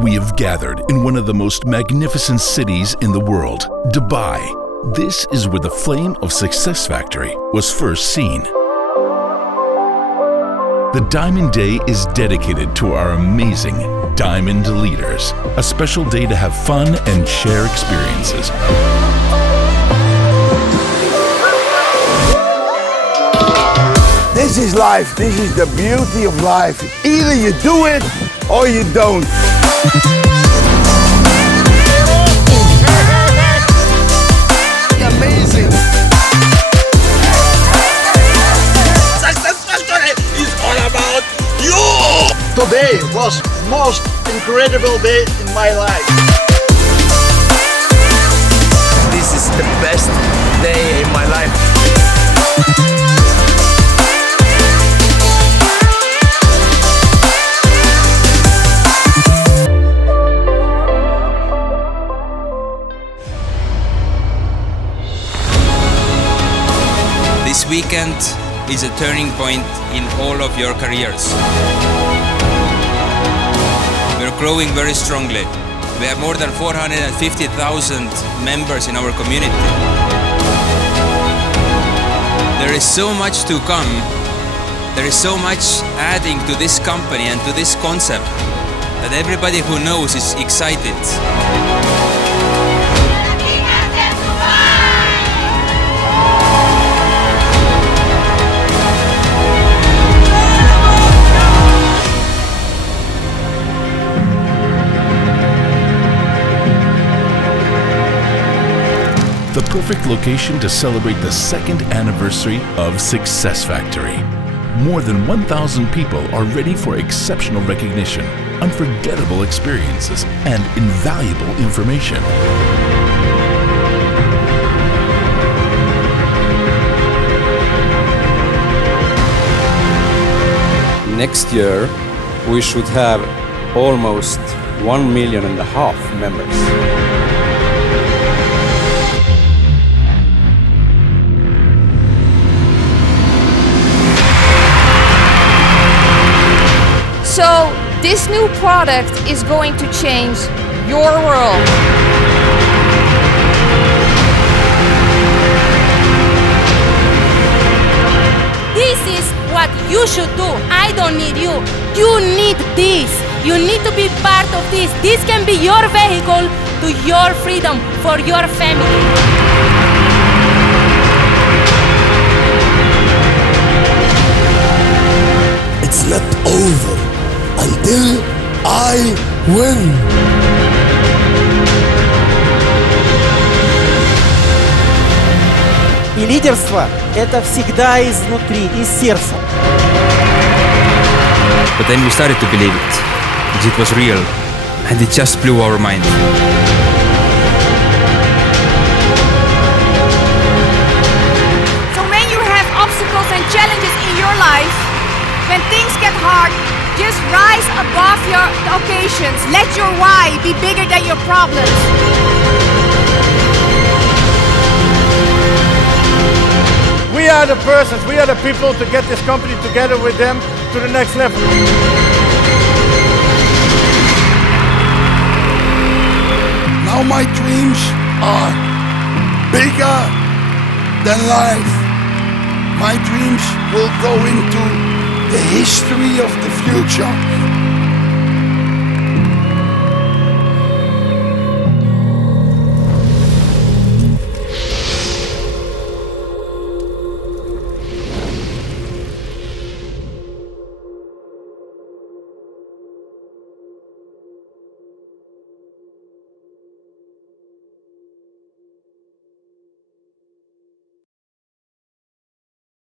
We have gathered in one of the most magnificent cities in the world, Dubai. This is where the flame of Success Factory was first seen. The Diamond Day is dedicated to our amazing Diamond leaders, a special day to have fun and share experiences. This is life. This is the beauty of life. Either you do it or you don't. Amazing. Success Factory is all about you. Today was most incredible day in my life. This is the best day in my life. This weekend is a turning point in all of your careers. We're growing very strongly. We have more than 450,000 members in our community. There is so much to come. There is so much adding to this company and to this concept that everybody who knows is excited. The perfect location to celebrate the second anniversary of Success Factory. More than 1,000 people are ready for exceptional recognition, unforgettable experiences, and invaluable information. Next year, we should have almost 1.5 million members. So, this new product is going to change your world. This is what you should do. I don't need you. You need this. You need to be part of this. This can be your vehicle to your freedom for your family. It's not over until I win. И лидерство – это всегда изнутри, из сердца. But then we started to believe it was real, and it just blew our mind. So when you have obstacles and challenges in your life, when things get hard, just rise above your occasions. Let your why be bigger than your problems. We are the persons, we are the people to get this company together with them to the next level. Now my dreams are bigger than life. My dreams will go into the history of the future.